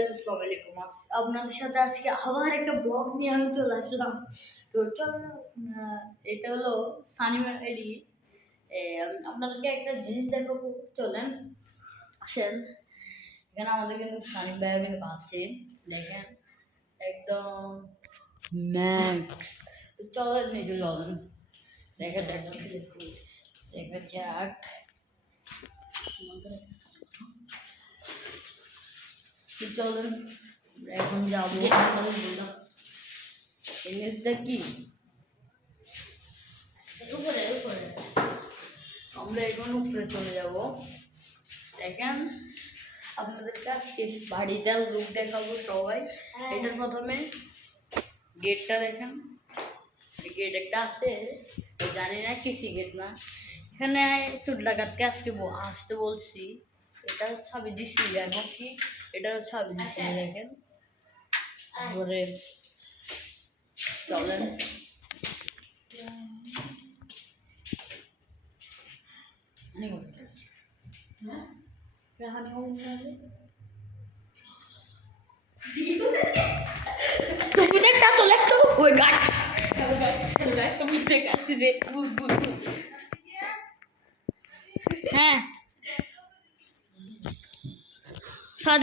আসসালামু আলাইকুম। আপনাদের সাথে আজকে আবার একটা ব্লগ নিয়ে আমি চলে আসলাম। তো চলো, এটা হলো সানিমার আইডি। আপনাদেরকে একটা জিনিস দেখাবো, চলেন আসেন। এখানে আমাদের কিন্তু সানিম ভাইয়া কিন্তু আছে, দেখেন একদম ম্যাক্স। তো চলেন নিচে চলেন, দেখা যাক দেখা যাক। চলেন এখন যাবো। ইমেজটা কি উপরে উপরে, আমরা এখন উপরে চলে যাব। দেখেন আপনাদের কাছে বাড়িটার লুক দেখাবো সবাই। এটার প্রথমে গেটটা দেখেন, গেট একটা আছে, জানি না কিসি গেট না। এখানে চুট লাগাতে আসতে বলছি, এটা ছাবি দিচ্ছি এবং কি এটাও ছাবি দিচ্ছি। দেখেন তারপরে চলেন কম্পিউটারটা চলে আসতো ওই গাট। কম্পিউটার আসতেছে। হ্যাঁ